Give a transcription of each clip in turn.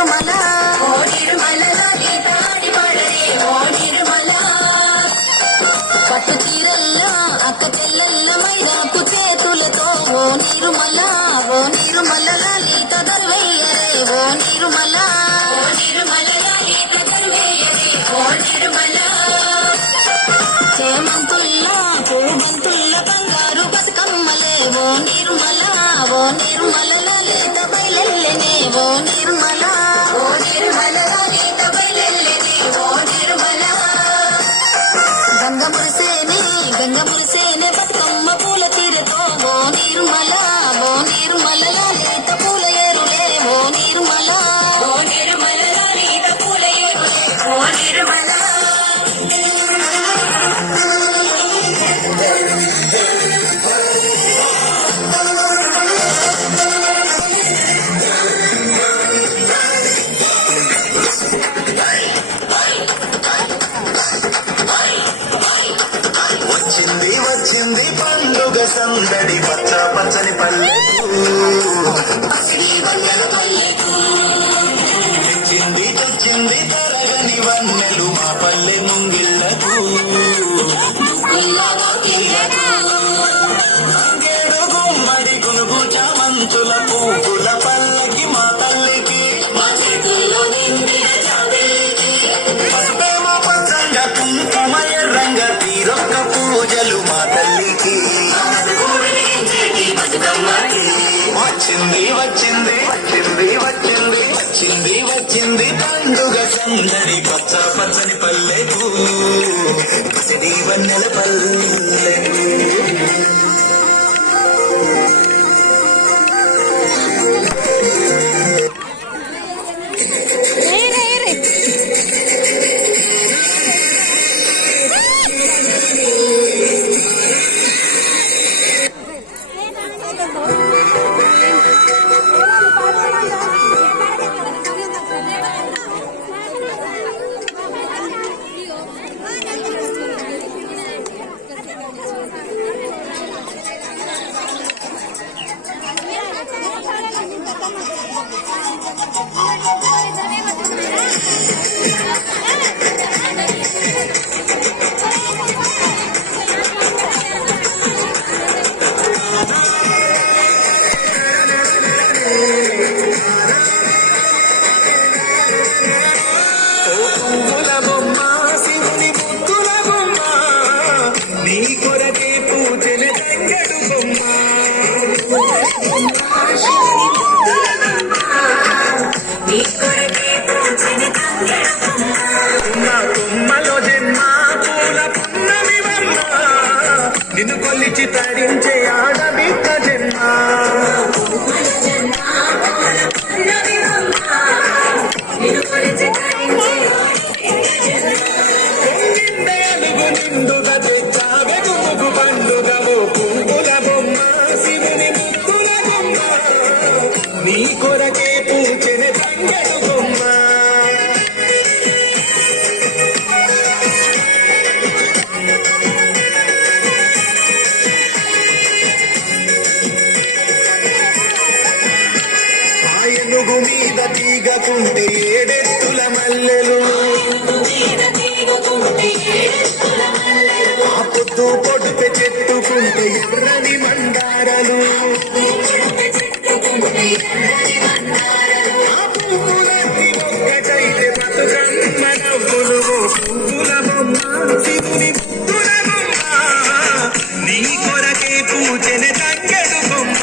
నిర్మల ఓ నిర్మల గీతాడి పడరే ఓ నిర్మల పట్టు చీరల్లా అక్క చెల్లెల్ల మైదాకు చేతులతో ఓ నిర్మల లలిత దర్వయ్యరే ఓ నిర్మల లలిత దర్వయ్యరే ఓ నిర్మల చేమంతుల్లా పూబంతుల్ల బంగారు బతుకమ్మలే ఓ నిర్మల లలిత బయలెల్లెనే ఓ నిర్మల లలిత బయలెల్లెనే ఓ నిర్మల గంగ మురిసేనే బతుకమ్మ పూల తీరతో ఓ నిర్మల లలిత పూల ఏరులే ఓ నిర్మల లలిత పూల ఏరులే ఓ నిర్మల వచ్చింది పండుగ సందడి పచ్చ పచ్చని పల్లెకు తెచ్చింది తరగని వన్నెలు మా పల్లె ముంగిళ్ళకు గుమ్మడి గునుగు చామంతుల పువ్వుల పల్లకి మా తల్లికి పసుపేమో పచ్చంగా కుంకుమ ఎర్రంగా తీరొక్క పూజలు మా తల్లికి వచ్చింది పండుగ సందడి పచ్చ పచ్చని పల్లెకు పసిడి వన్నెల పల్లెకు నిన్ను కొల్లిచి తరించే ఆడబిడ్డ జన్మ పొంగిందలుగు నిండుగా తెచ్చావే గుముగు పండుగవు పువ్వుల బొమ్మ శివుని ముక్కుల బొమ్మ నీ కొరకే పూచెని తంగెడు బొమ్మ ఏనుగు మీద తీగకుంటే ఏడెత్తుల మల్లెలు ఆ పొద్దు పొడుపె చెట్టుకుంటే ఎర్రని మందారలు ఆ పువ్వులన్నీ ఒక్కటైతే బతుకమ్మ నవ్వులు పువ్వుల బొమ్మ శివుని ముద్దుల బొమ్మ నీ కొరకే పూజని తంగెడు బొమ్మ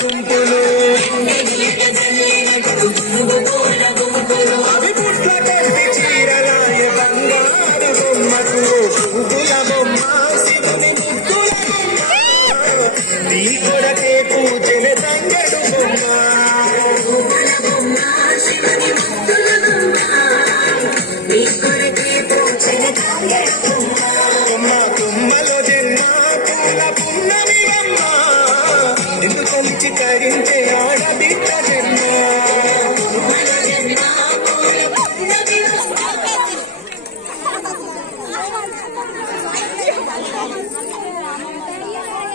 గుంపులు అవి పుట్ల కట్టి చీరలాయ బంగారు బొమ్మకు పువ్వుల బొమ్మ శివుని ముద్దుల బొమ్మ నీ కొరకే పూజల తంగడు బొమ్మ కొమ్మ కొమ్మలో జన్మ పూల పున్నమి బొమ్మ నిన్ను కొలిచి తరించే